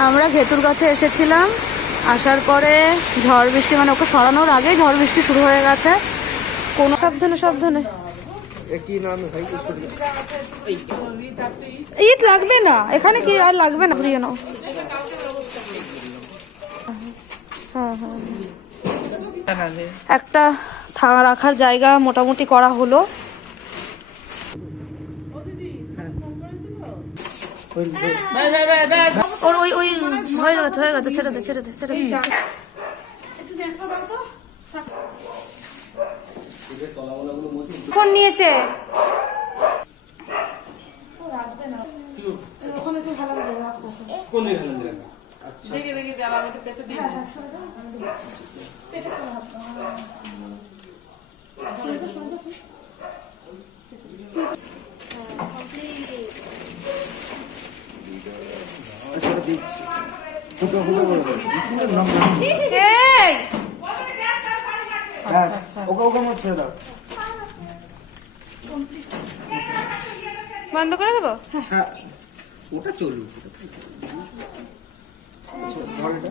আমরা ভেতুর গাছে এসেছিলাম। আসার পরে ঝড় বৃষ্টি মানে ওকে সরানোর আগেই ঝড় বৃষ্টি শুরু হয়ে গেছে। কোনো সাবধানে সাবধানে। হয় ইট লাগবে না। এখানে কি আর লাগবে না? ঘুরিয়ে নাও। হ্যাঁ হ্যাঁ একটা থা- রাখার জায়গা মোটামুটি করা হলো। ওর ওই ওই হয়ে গেছে হয়ে গেছে ছেড়ে নিয়েছে বন্ধ করে দেবো? হ্যাঁ ওটা চলবে ধর এটা